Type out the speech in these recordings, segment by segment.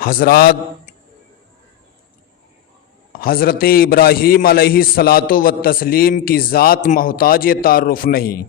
حضرات، حضرت ابراہیم علیہ الصلاۃ والتسلیم کی ذات محتاج تعارف نہیں۔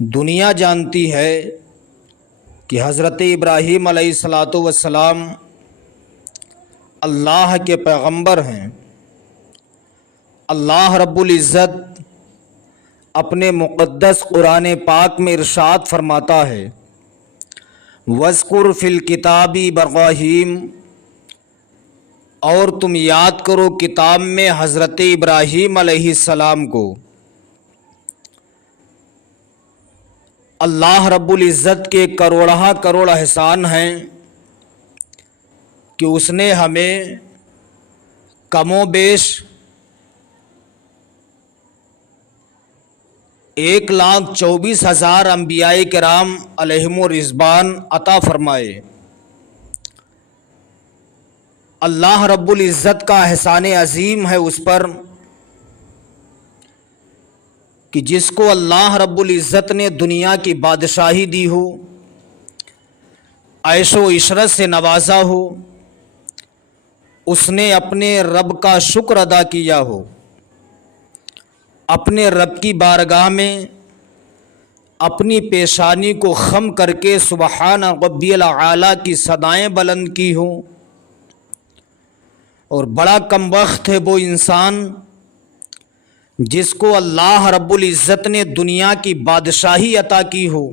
دنیا جانتی ہے کہ حضرت ابراہیم علیہ الصلاۃ والسلام اللہ کے پیغمبر ہیں۔ اللہ رب العزت اپنے مقدس قرآن پاک میں ارشاد فرماتا ہے، وَاذْكُرْ فِي الْكِتَابِ ابراہیم، اور تم یاد کرو کتاب میں حضرت ابراہیم علیہ السلام کو۔ اللہ رب العزت کے کروڑہ کروڑ احسان ہیں کہ اس نے ہمیں کم و بیش 1,24,000 انبیاء کرام علیہم الرضوان عطا فرمائے۔ اللہ رب العزت کا احسان عظیم ہے اس پر کہ جس کو اللہ رب العزت نے دنیا کی بادشاہی دی ہو، عیش و عشرت سے نوازا ہو، اس نے اپنے رب کا شکر ادا کیا ہو، اپنے رب کی بارگاہ میں اپنی پیشانی کو خم کر کے سبحان ربی الاعلیٰ کی صدائیں بلند کی ہوں۔ اور بڑا کم وقت ہے وہ انسان جس کو اللہ رب العزت نے دنیا کی بادشاہی عطا کی ہو،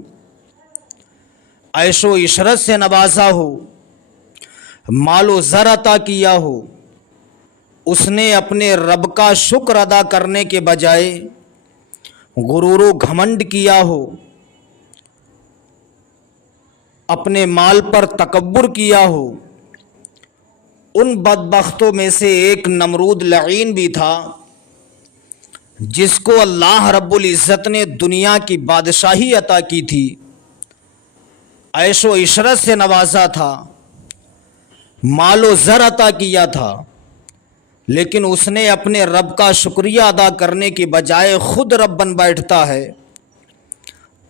عیش و عشرت سے نوازا ہو، مال و زر عطا کیا ہو، اس نے اپنے رب کا شکر ادا کرنے کے بجائے غرور و گھمنڈ کیا ہو، اپنے مال پر تکبر کیا ہو۔ ان بدبختوں میں سے ایک نمرود لعین بھی تھا جس کو اللہ رب العزت نے دنیا کی بادشاہی عطا کی تھی، عیش و عشرت سے نوازا تھا، مال و زر عطا کیا تھا، لیکن اس نے اپنے رب کا شکریہ ادا کرنے کے بجائے خود رب بن بیٹھتا ہے،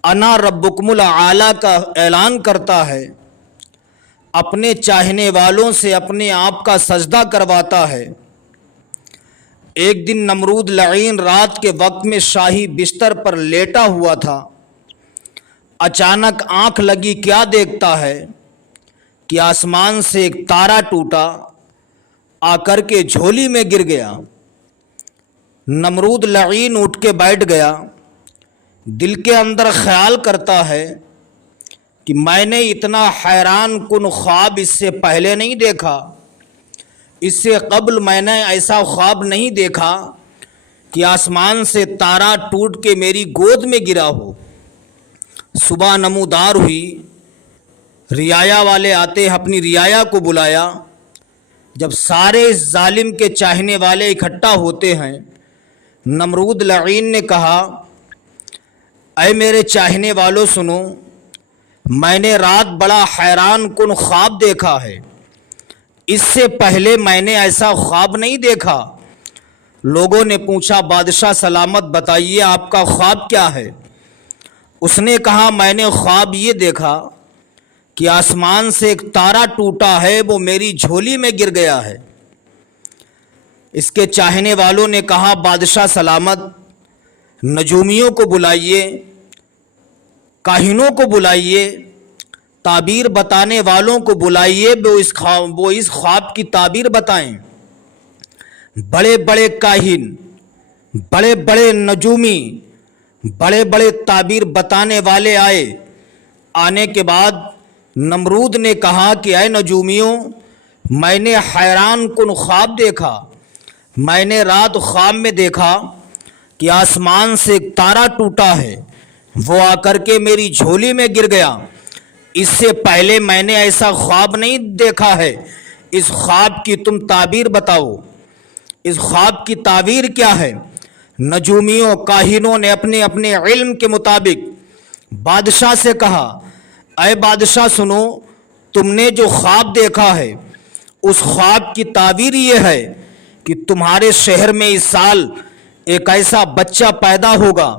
انا ربکم الاعلیٰ کا اعلان کرتا ہے، اپنے چاہنے والوں سے اپنے آپ کا سجدہ کرواتا ہے۔ ایک دن نمرود لعین رات کے وقت میں شاہی بستر پر لیٹا ہوا تھا، اچانک آنکھ لگی، کیا دیکھتا ہے کہ آسمان سے ایک تارا ٹوٹا، آ کر کے جھولی میں گر گیا۔ نمرود لعین اٹھ کے بیٹھ گیا، دل کے اندر خیال کرتا ہے کہ میں نے اتنا حیران کن خواب اس سے پہلے نہیں دیکھا، اس سے قبل میں نے ایسا خواب نہیں دیکھا کہ آسمان سے تارا ٹوٹ کے میری گود میں گرا ہو۔ صبح نمودار ہوئی، رعایا والے آتے، اپنی رعایا کو بلایا۔ جب سارے ظالم کے چاہنے والے اکٹھا ہوتے ہیں، نمرود لعین نے کہا، اے میرے چاہنے والوں سنو، میں نے رات بڑا حیران کن خواب دیکھا ہے، اس سے پہلے میں نے ایسا خواب نہیں دیکھا۔ لوگوں نے پوچھا، بادشاہ سلامت بتائیے آپ کا خواب کیا ہے؟ اس نے کہا، میں نے خواب یہ دیکھا کہ آسمان سے ایک تارا ٹوٹا ہے، وہ میری جھولی میں گر گیا ہے۔ اس کے چاہنے والوں نے کہا، بادشاہ سلامت نجومیوں کو بلائیے، کاہنوں کو بلائیے، تعبیر بتانے والوں کو بلائیے، وہ اس خواب کی تعبیر بتائیں۔ بڑے بڑے کاہن، بڑے بڑے نجومی، بڑے بڑے تعبیر بتانے والے آئے۔ آنے کے بعد نمرود نے کہا کہ اے نجومیوں، میں نے حیران کن خواب دیکھا، میں نے رات خواب میں دیکھا کہ آسمان سے ایک تارا ٹوٹا ہے، وہ آ کر کے میری جھولی میں گر گیا، اس سے پہلے میں نے ایسا خواب نہیں دیکھا ہے، اس خواب کی تم تعبیر بتاؤ، اس خواب کی تعبیر کیا ہے؟ نجومیوں، کاہنوں نے اپنے اپنے علم کے مطابق بادشاہ سے کہا، اے بادشاہ سنو، تم نے جو خواب دیکھا ہے اس خواب کی تعبیر یہ ہے کہ تمہارے شہر میں اس سال ایک ایسا بچہ پیدا ہوگا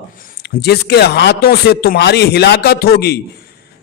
جس کے ہاتھوں سے تمہاری ہلاکت ہوگی،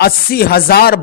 80,000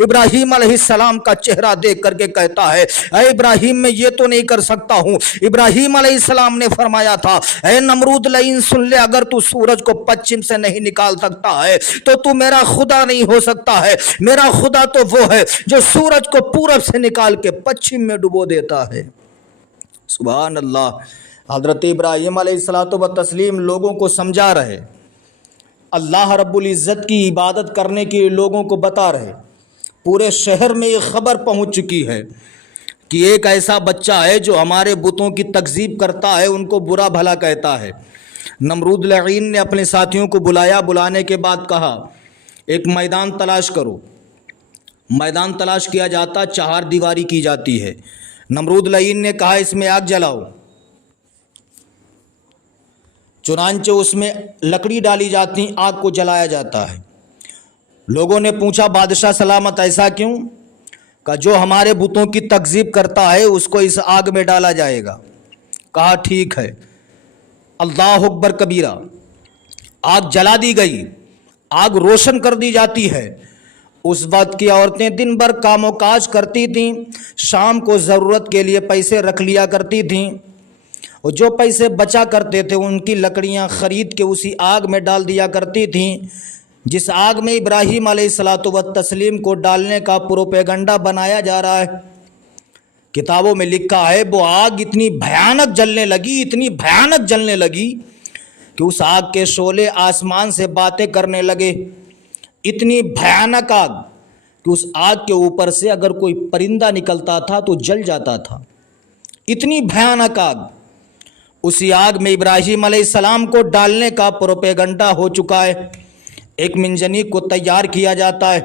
ابراہیم علیہ السلام کا چہرہ دیکھ کر کے کہتا ہے اے ابراہیم میں یہ تو نہیں کر سکتا ہوں۔ ابراہیم علیہ السلام نے فرمایا تھا اے نمرود لئن سن لے، اگر تو سورج کو پچھم سے نہیں نکال سکتا ہے تو میرا خدا نہیں ہو سکتا ہے۔ میرا خدا تو وہ ہے جو سورج کو پورب سے نکال کے پچھم میں ڈبو دیتا ہے۔ سبحان اللہ۔ حضرت ابراہیم علیہ الصلوۃ والتسلیم لوگوں کو سمجھا رہے، اللہ رب العزت کی عبادت کرنے کے لوگوں کو بتا رہے۔ پورے شہر میں یہ خبر پہنچ چکی ہے کہ ایک ایسا بچہ ہے جو ہمارے بتوں کی تکذیب کرتا ہے، ان کو برا بھلا کہتا ہے۔ نمرود لعین نے اپنے ساتھیوں کو بلایا، بلانے کے بعد کہا ایک میدان تلاش کرو۔ میدان تلاش کیا جاتا، چہار دیواری کی جاتی ہے۔ نمرود لعین نے کہا اس میں آگ جلاؤ، چنانچہ اس میں لکڑی ڈالی جاتی، آگ کو جلایا جاتا ہے۔ لوگوں نے پوچھا بادشاہ سلامت ایسا کیوں؟ کہ جو ہمارے بتوں کی تکذیب کرتا ہے اس کو اس آگ میں ڈالا جائے گا۔ کہا ٹھیک ہے، اللہ اکبر کبیرہ۔ آگ جلا دی گئی، آگ روشن کر دی جاتی ہے۔ اس وقت کی عورتیں دن بھر کام و کاج کرتی تھیں، شام کو ضرورت کے لیے پیسے رکھ لیا کرتی تھیں، اور جو پیسے بچا کرتے تھے ان کی لکڑیاں خرید کے اسی آگ میں ڈال دیا کرتی تھیں، جس آگ میں ابراہیم علیہ الصلوۃ والتسلیم کو ڈالنے کا پروپیگنڈا بنایا جا رہا ہے۔ کتابوں میں لکھا ہے وہ آگ اتنی بھیانک جلنے لگی، اتنی بھیانک جلنے لگی کہ اس آگ کے شعلے آسمان سے باتیں کرنے لگے۔ اتنی بھیانک آگ کہ اس آگ کے اوپر سے اگر کوئی پرندہ نکلتا تھا تو جل جاتا تھا۔ اتنی بھیانک آگ۔ اسی آگ میں ابراہیم علیہ السلام کو ڈالنے کا پروپیگنڈا ہو چکا ہے۔ ایک منجنیق کو تیار کیا جاتا ہے،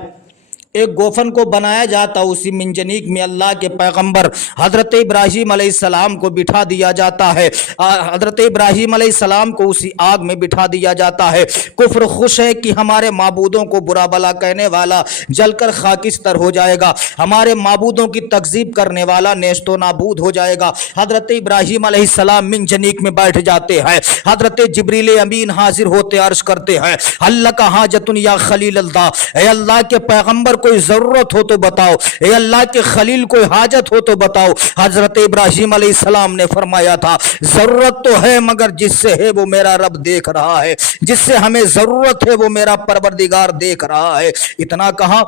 ایک گوفن کو بنایا جاتا، اسی منجنیق میں اللہ کے پیغمبر حضرت ابراہیم علیہ السلام کو بٹھا دیا جاتا ہے۔ حضرت ابراہیم علیہ السلام کو اسی آگ میں بٹھا دیا جاتا ہے۔ کفر خوش ہے کہ ہمارے معبودوں کو برا بلا کہنے والا جل کر خاکستر ہو جائے گا، ہمارے معبودوں کی تکذیب کرنے والا نیست و نابود ہو جائے گا۔ حضرت ابراہیم علیہ السلام منجنیق میں بیٹھ جاتے ہیں، حضرت جبریل امین حاضر ہوتے عرض کرتے ہیں اللہ کا حاجت یا خلیل اللہ، اے اللہ کے پیغمبر کوئی ضرورت ہو تو بتاؤ، اے اللہ کے خلیل کوئی حاجت ہو تو بتاؤ۔ حضرت ابراہیم علیہ السلام نے فرمایا تھا ضرورت تو ہے مگر جس سے ہے وہ میرا رب دیکھ رہا ہے، جس سے ہمیں ضرورت ہے وہ میرا پروردگار دیکھ رہا ہے۔ اتنا کہا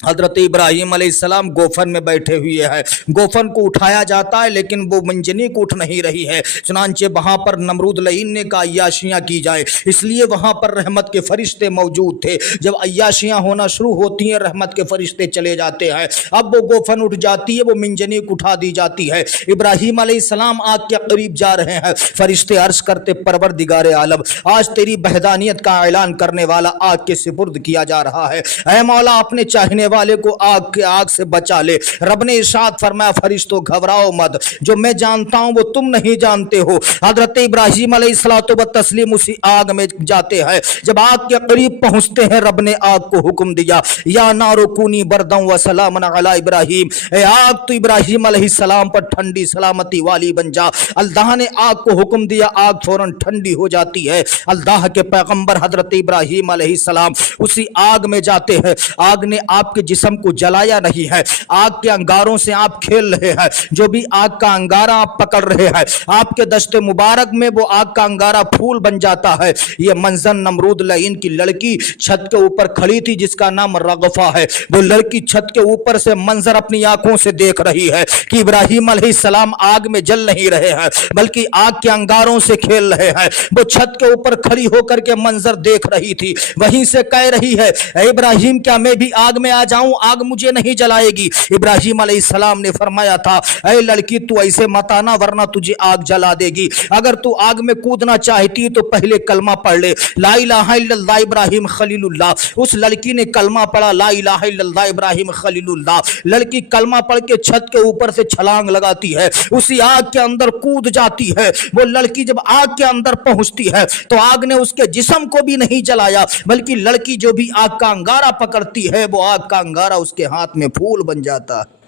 حضرت ابراہیم علیہ السلام گوفن میں بیٹھے ہوئے ہیں، گوفن کو اٹھایا جاتا ہے لیکن وہ منجنیق اٹھ نہیں رہی ہے۔ چنانچہ وہاں پر نمرود لعین نے کہا عیاشیاں کی جائے، اس لیے وہاں پر رحمت کے فرشتے موجود تھے۔ جب عیاشیاں ہونا شروع ہوتی ہیں رحمت کے فرشتے چلے جاتے ہیں، اب وہ گوفن اٹھ جاتی ہے، وہ منجنیق اٹھا دی جاتی ہے۔ ابراہیم علیہ السلام آگ کے قریب جا رہے ہیں، فرشتے عرض کرتے پروردگار عالم آج تیری وحدانیت کا اعلان کرنے والا آگ کے سپرد کیا جا رہا ہے، اے مولا اپنے چاہنے والے کو آگ سے بچا لے۔ رب نے ارشاد فرمایا فرشتوں گھبراؤ مت، جو میں جانتا ہوں وہ تم نہیں جانتے ہو۔ حضرت ابراہیم علیہ الصلوۃ والتسلیم اسی آگ میں جاتے ہیں۔ جب آگ کے قریب پہنچتے ہیں رب نے آگ کو حکم دیا یا نار کونی بردا وسلاما علی ابراہیم، اے آگ تو ابراہیم علیہ السلام پر ٹھنڈی سلامتی والی بن جا۔ اللہ نے آگ کو حکم دیا، آگ فوراً ٹھنڈی ہو جاتی ہے۔ اللہ کے پیغمبر حضرت ابراہیم علیہ السلام اسی آگ میں جاتے ہیں۔ آگ نے آپ کے جسم کو جلایا نہیں ہے، آگ کے انگاروں سے آپ کھیل رہے ہیں، جو بھی آگ کا انگارہ آپ پکڑ رہے ہیں آپ کے دشت مبارک میں وہ آگ کا انگارہ پھول بن جاتا ہے۔ یہ منظر نمرود لعین کی لڑکی چھت کے اوپر کھڑی تھی جس کا نام رغفہ ہے، وہ لڑکی چھت کے اوپر سے منظر اپنی آنکھوں سے دیکھ رہی ہے کہ ابراہیم علیہ السلام آگ میں جل نہیں رہے ہیں بلکہ آگ کے انگاروں سے کھیل رہے ہیں۔ وہ چھت کے اوپر کھڑی ہو کر کے منظر دیکھ رہی تھی، وہیں سے کہہ رہی ہے اے ابراہیم کیا میں بھی آگ میں آ جاؤں، آگ مجھے نہیں جلائے گی؟ ابراہیم علیہ السلام نے فرمایا تھا اے لڑکی تو ایسے مت آنا ورنہ تجھے آگ جلا دے گی، اگر تو آگ میں کودنا چاہتی تو پہلے کلمہ پڑھ لے لا الہ الا اللہ ابراہیم خلیل اللہ۔ اس لڑکی نے کلمہ پڑھا لا الہ الا اللہ ابراہیم خلیل اللہ۔ لڑکی کلمہ پڑھ کے چھت کے اوپر سے چھلانگ لگاتی ہے، اسی آگ کے اندر کود جاتی ہے۔ وہ لڑکی جب آگ کے اندر پہنچتی ہے تو آگ نے اس کے جسم کو بھی نہیں جلایا بلکہ لڑکی جو بھی آگ کا انگارہ پکڑتی ہے وہ آگ کا انگارہ اس کے ہاتھ میں پھول بن جاتا ہے۔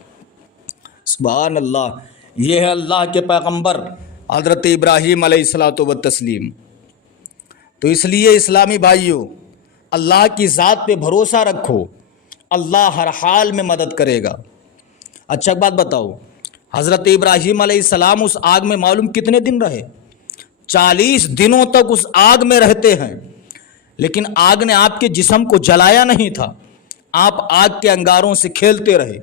سبحان اللہ۔ یہ ہے اللہ کے پیغمبر حضرت ابراہیم علیہ الصلوۃ والتسلیم۔ تو اس لیے اسلامی بھائیوں اللہ کی ذات پہ بھروسہ رکھو، اللہ ہر حال میں مدد کرے گا۔ اچھا ایک بات بتاؤ، حضرت ابراہیم علیہ السلام اس آگ میں معلوم کتنے دن رہے؟ 40 دنوں تک اس آگ میں رہتے ہیں، لیکن آگ نے آپ کے جسم کو جلایا نہیں تھا، آپ آگ کے انگاروں سے کھیلتے رہے۔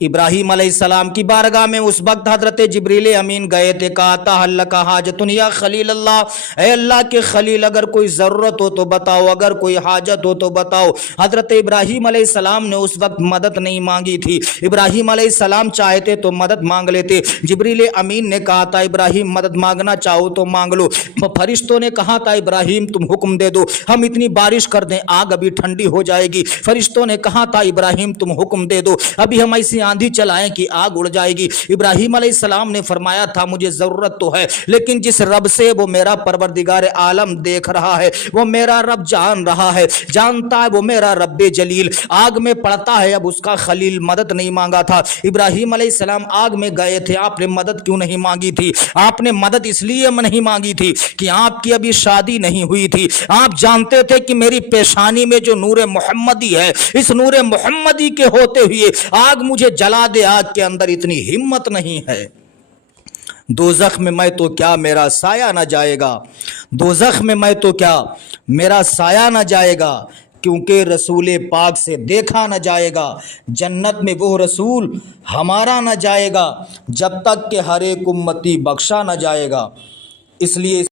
ابراہیم علیہ السلام کی بارگاہ میں اس وقت حضرت جبریل امین گئے تھے، کہا تھا حل لک حاجۃ یا خلیل اللہ، اے اللہ کے خلیل اگر کوئی ضرورت ہو تو بتاؤ، اگر کوئی حاجت ہو تو بتاؤ۔ حضرت ابراہیم علیہ السلام نے اس وقت مدد نہیں مانگی تھی، ابراہیم علیہ السلام چاہتے تو مدد مانگ لیتے۔ جبریل امین نے کہا تھا ابراہیم مدد مانگنا چاہو تو مانگ لو۔ فرشتوں نے کہا تھا ابراہیم تم حکم دے دو، ہم اتنی بارش کر دیں آگ ابھی ٹھنڈی ہو جائے گی۔ فرشتوں نے کہا تھا ابراہیم تم حکم دے دو، ابھی ہم ایسی آندھی چلائیں کہ آگ اڑ جائے گی۔ ابراہیم علیہ السلام نے فرمایا تھا مجھے ضرورت تو ہے، لیکن جس رب سے وہ میرا پروردگار عالم دیکھ رہا ہے، وہ میرا رب جان رہا ہے، جانتا ہے وہ میرا رب جلیل آگ میں پڑتا ہے، اب اس کا خلیل مدد نہیں مانگا تھا۔ ابراہیم علیہ السلام آگ میں گئے تھے، آپ نے مدد کیوں نہیں مانگی تھی؟ آپ نے مدد اس لیے نہیں مانگی تھی کہ آپ کی ابھی شادی نہیں ہوئی تھی، آپ جانتے تھے کہ میری پیشانی میں جو نور محمدی ہے، اس نور محمدی کے ہوتے ہوئے آگ مجھے جلا دے، آگ کے اندر اتنی ہمت نہیں ہے۔ دوزخ میں میں تو کیا میرا سایہ نہ جائے گا، دوزخ میں میں تو کیا میرا سایہ نہ جائے گا، کیونکہ رسول پاک سے دیکھا نہ جائے گا، جنت میں وہ رسول ہمارا نہ جائے گا جب تک کہ ہر ایک امتی بخشا نہ جائے گا۔ اس لیے